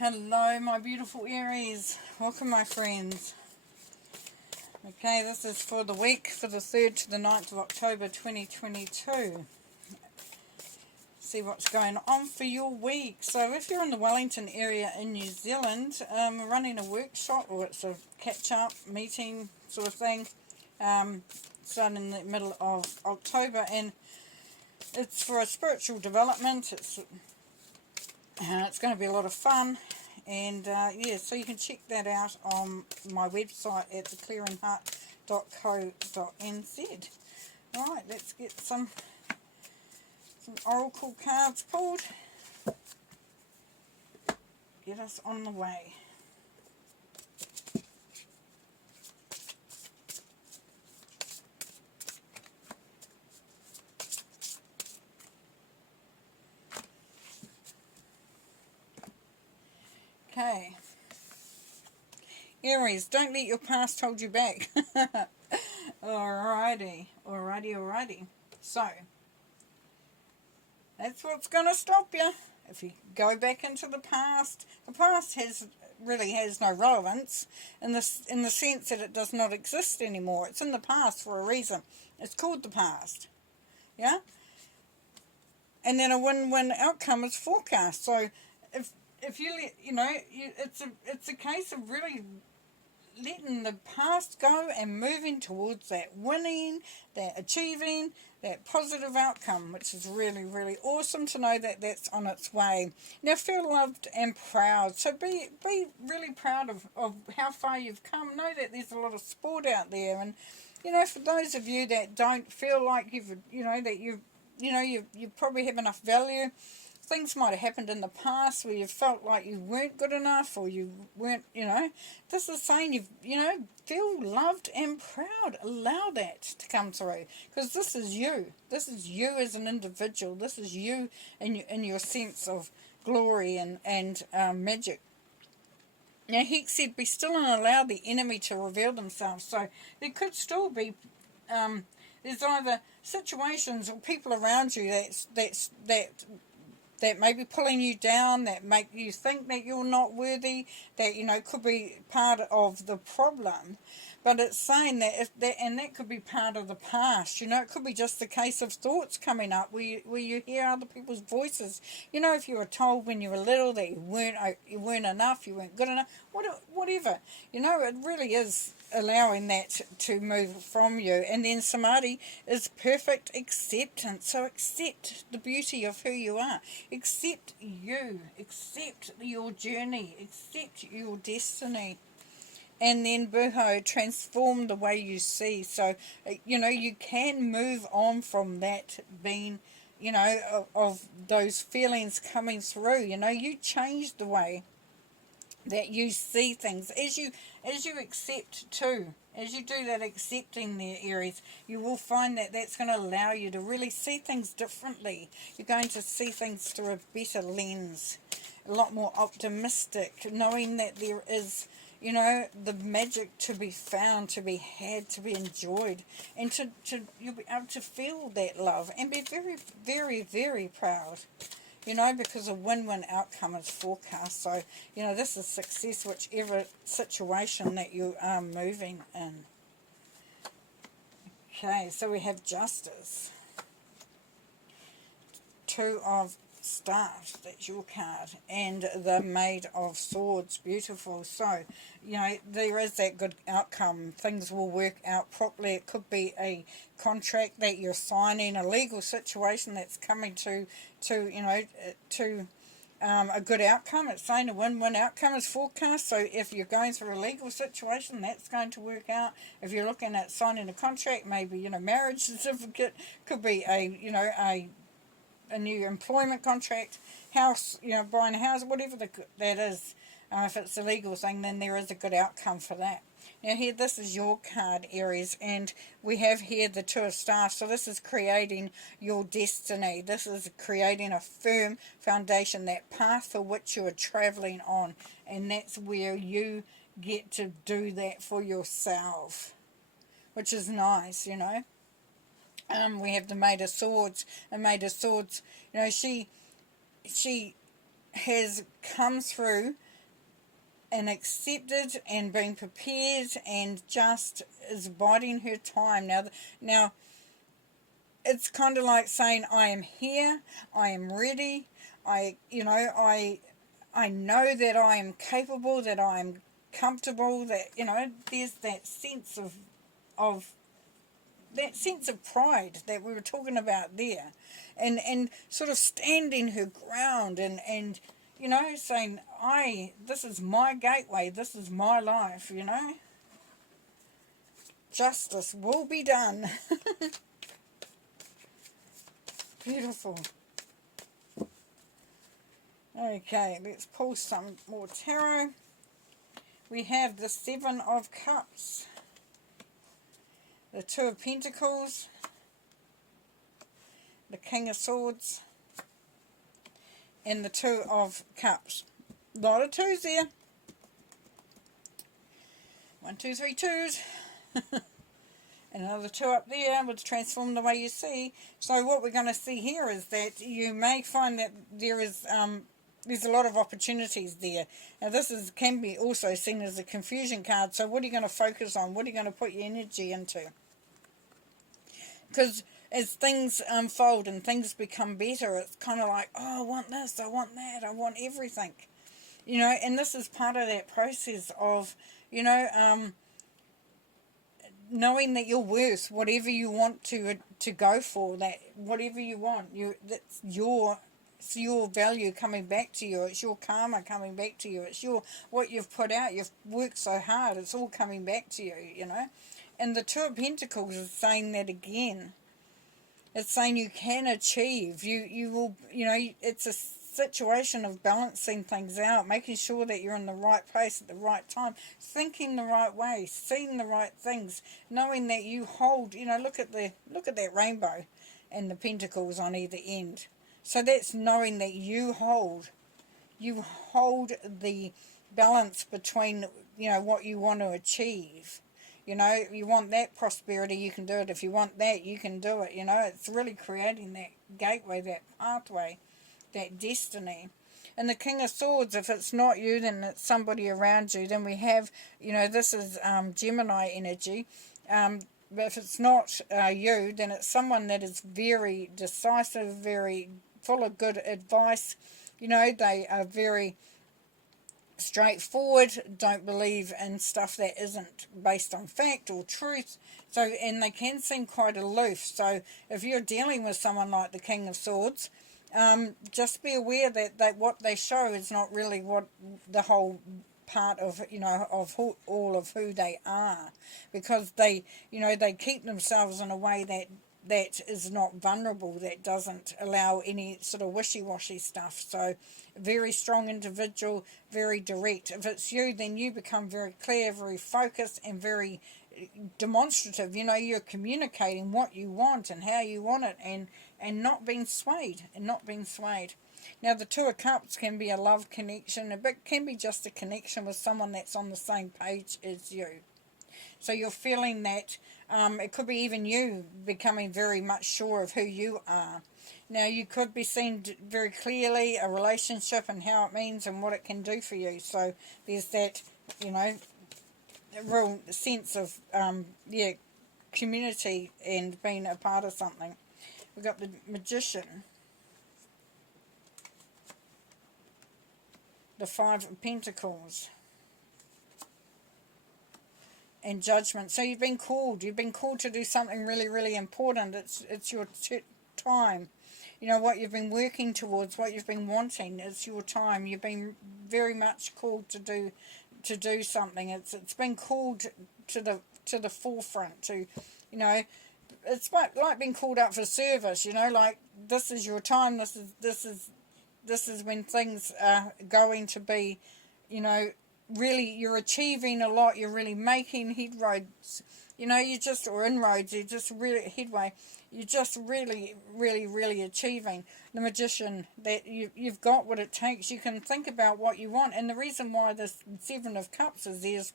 Hello my beautiful Aries, welcome my friends. Okay, this is for the week for the 3rd to the 9th of October 2022. See what's going on for your week. So if you're in the Wellington area in New Zealand, we're running a workshop, or it's a catch-up meeting sort of thing, starting in the middle of October, and it's for a spiritual development. It's going to be a lot of fun. And yeah, so you can check that out on my website at theclearingheart.co.nz. Alright, let's get some oracle cards pulled. Get us on the way. Okay. Aries, don't let your past hold you back. Alrighty. So, that's what's going to stop you. If you go back into the past really has no relevance in the sense that it does not exist anymore. It's in the past for a reason. It's called the past. Yeah? And then a win-win outcome is forecast. So, if you let, it's a case of really letting the past go and moving towards that winning, that achieving, that positive outcome, which is really, really awesome to know that that's on its way. Now feel loved and proud. So be really proud of how far you've come. Know that there's a lot of sport out there, and for those of you that don't feel like you probably have enough value. Things might have happened in the past where you felt like you weren't good enough, or you weren't, this is saying feel loved and proud. Allow that to come through, because this is you. This is you as an individual. This is you in your sense of glory and magic. Now, Hex said, be still and allow the enemy to reveal themselves. So there could still be, there's either situations or people around you that may be pulling you down, that make you think that you're not worthy, that, could be part of the problem. But it's saying that, and that could be part of the past, it could be just the case of thoughts coming up where you hear other people's voices. If you were told when you were little that you weren't enough, you weren't good enough, whatever. It really is allowing that to move from you. And then Samadhi is perfect acceptance. So accept the beauty of who you are. Accept you. Accept your journey. Accept your destiny. And then Buho, transform the way you see. So, you can move on from that being, of those feelings coming through. You change the way that you see things as you accept too. As you do that accepting there, Aries, you will find that that's going to allow you to really see things differently. You're going to see things through a better lens, a lot more optimistic, knowing that there is, the magic to be found, to be had, to be enjoyed, and to you'll be able to feel that love and be very, very, very proud. Because a win-win outcome is forecast. So, this is success, whichever situation that you are moving in. Okay, so we have Justice. 2 of Staffs, that's your card, and the Maid of Swords. Beautiful. So, there is that good outcome. Things will work out properly. It could be a contract that you're signing, a legal situation that's coming to a good outcome. It's saying a win-win outcome is forecast. So if you're going through a legal situation, that's going to work out. If you're looking at signing a contract, maybe marriage certificate, could be a new employment contract, house, buying a house, whatever that is. If it's a legal thing, then there is a good outcome for that. Now here, this is your card, Aries, and we have here the 2 of Staffs. So this is creating your destiny. This is creating a firm foundation, that path for which you are traveling on, and that's where you get to do that for yourself, which is nice, We have the Maid of Swords. The Maid of Swords, she has come through and accepted and being prepared and just is biding her time. Now it's kind of like saying, I am here, I am ready, I know that I am capable, that I am comfortable, that, there's that sense of that sense of pride that we were talking about there, and sort of standing her ground, and saying, this is my gateway, this is my life, justice will be done. Beautiful. Okay, let's pull some more tarot. We have the Seven of Cups, the Two of Pentacles, the King of Swords, and the Two of Cups. A lot of twos there. 1, 2, 3 twos. And another two up there with transform the way you see. So what we're going to see here is that you may find that there's a lot of opportunities there. Now this can be also seen as a confusion card. So what are you going to focus on? What are you going to put your energy into? Because as things unfold and things become better, it's kind of like, oh, I want this, I want that, I want everything. And this is part of that process of, knowing that you're worth whatever you want to go for, that whatever you want, it's your value coming back to you, it's your karma coming back to you, it's what you've put out, you've worked so hard, it's all coming back to you, And the Two of Pentacles is saying that again. It's saying you can achieve, you will, it's a situation of balancing things out, making sure that you're in the right place at the right time, thinking the right way, seeing the right things, knowing that you hold, look at that rainbow and the pentacles on either end. So that's knowing that you hold the balance between, what you want to achieve. You want that prosperity, you can do it. If you want that, you can do it. It's really creating that gateway, that pathway, that destiny. And the King of Swords, if it's not you, then it's somebody around you. Then we have, this is Gemini energy. But if it's not you, then it's someone that is very decisive, very full of good advice. They are very straightforward, don't believe in stuff that isn't based on fact or truth. So, and they can seem quite aloof. So if you're dealing with someone like the King of Swords, just be aware that what they show is not really what the whole part of, all of who they are, because they keep themselves in a way that is not vulnerable, that doesn't allow any sort of wishy-washy stuff. So very strong individual, very direct. If it's you, then you become very clear, very focused, and very demonstrative. You're communicating what you want and how you want it, and not being swayed, Now the Two of Cups can be a love connection, but can be just a connection with someone that's on the same page as you. So you're feeling that it could be even you becoming very much sure of who you are. Now you could be seeing very clearly a relationship and how it means and what it can do for you. So there's that, real sense of, community and being a part of something. We've got the Magician, the Five of Pentacles, and Judgment. So you've been called to do something really, really important. It's your time. What you've been working towards, what you've been wanting, it's your time. You've been very much called to do something. It's been called to the forefront, to, it's like being called out for service, like this is your time, this is when things are going to be, really, you're achieving a lot, you're really making headroads, or inroads, you're just really headway, you're just really, really, really achieving. The Magician, that you've got what it takes, you can think about what you want. And the reason why this Seven of Cups is there is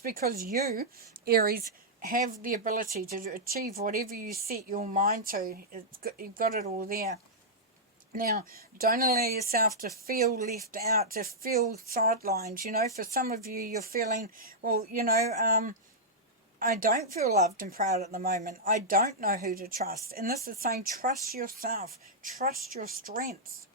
because you, Aries, have the ability to achieve whatever you set your mind to. You've got it all there. Now, don't allow yourself to feel left out, to feel sidelined. You know, for some of you, you're feeling, well, I don't feel loved and proud at the moment. I don't know who to trust. And this is saying trust yourself, trust your strengths,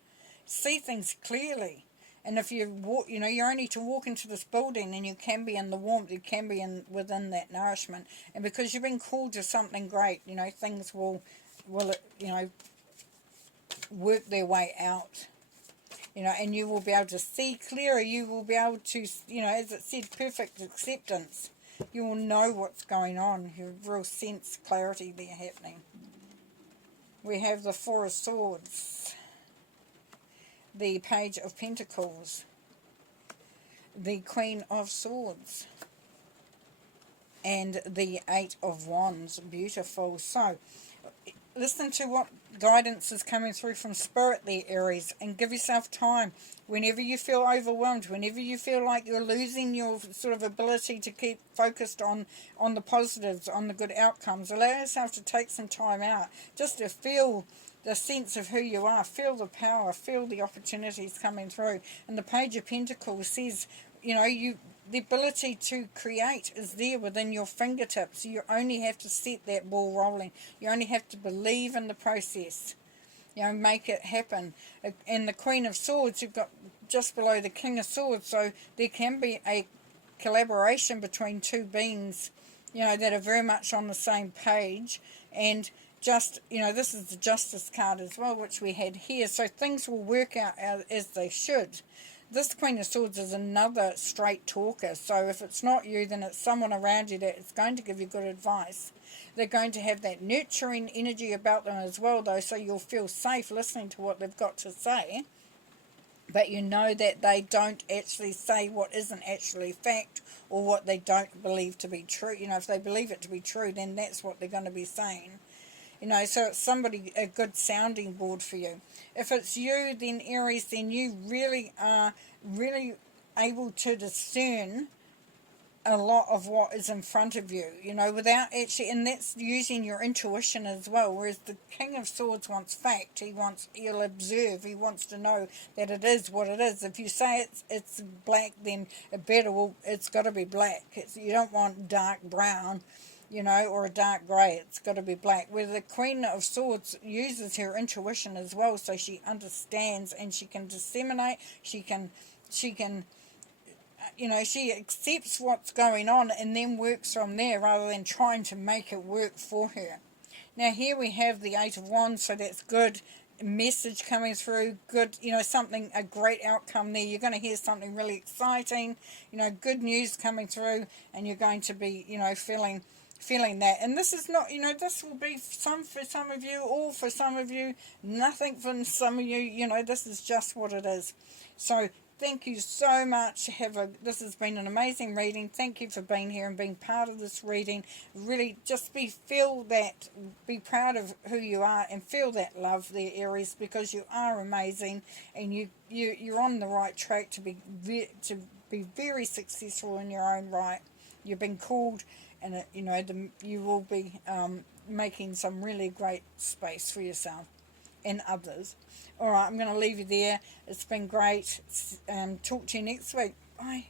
see things clearly. And if you walk, you're only to walk into this building, and you can be in the warmth, you can be within that nourishment. And because you've been called to something great, things will work their way out. And you will be able to see clearer. You will be able to, as it said, perfect acceptance. You will know what's going on. You have real sense, clarity there happening. We have the Four of Swords, the Page of Pentacles, the Queen of Swords, and the Eight of Wands. Beautiful. So, listen to what guidance is coming through from Spirit there, Aries, and give yourself time. Whenever you feel overwhelmed, whenever you feel like you're losing your sort of ability to keep focused on the positives, on the good outcomes, allow yourself to take some time out just to feel the sense of who you are, feel the power, feel the opportunities coming through. And the Page of Pentacles says, the ability to create is there within your fingertips. You only have to set that ball rolling. You only have to believe in the process. Make it happen. And the Queen of Swords, you've got just below the King of Swords, so there can be a collaboration between two beings, that are very much on the same page. And just, this is the Justice card as well, which we had here. So things will work out as they should. This Queen of Swords is another straight talker. So if it's not you, then it's someone around you that is going to give you good advice. They're going to have that nurturing energy about them as well, though, so you'll feel safe listening to what they've got to say. But you know that they don't actually say what isn't actually fact, or what they don't believe to be true. If they believe it to be true, then that's what they're going to be saying. So it's somebody, a good sounding board for you. If it's you, then Aries, then you really are really able to discern a lot of what is in front of you, without actually, and that's using your intuition as well. Whereas the King of Swords wants fact. He'll observe. He wants to know that it is what it is. If you say it's black, then it's got to be black. You don't want dark brown, or a dark grey. It's got to be black. Where the Queen of Swords uses her intuition as well, so she understands and she can disseminate. She accepts what's going on and then works from there, rather than trying to make it work for her. Now here we have the Eight of Wands, so that's good message coming through, good, a great outcome there. You're going to hear something really exciting, good news coming through, and you're going to be, feeling that. And this is not, this will be some for some of you, all for some of you, nothing for some of you, this is just what it is. So thank you so much. This has been an amazing reading. Thank you for being here and being part of this reading. Really just be proud of who you are, and feel that love there, Aries, because you are amazing, and you're on the right track to be very successful in your own right. You've been called, and you will be making some really great space for yourself and others. All right, I'm going to leave you there. It's been great. Talk to you next week. Bye.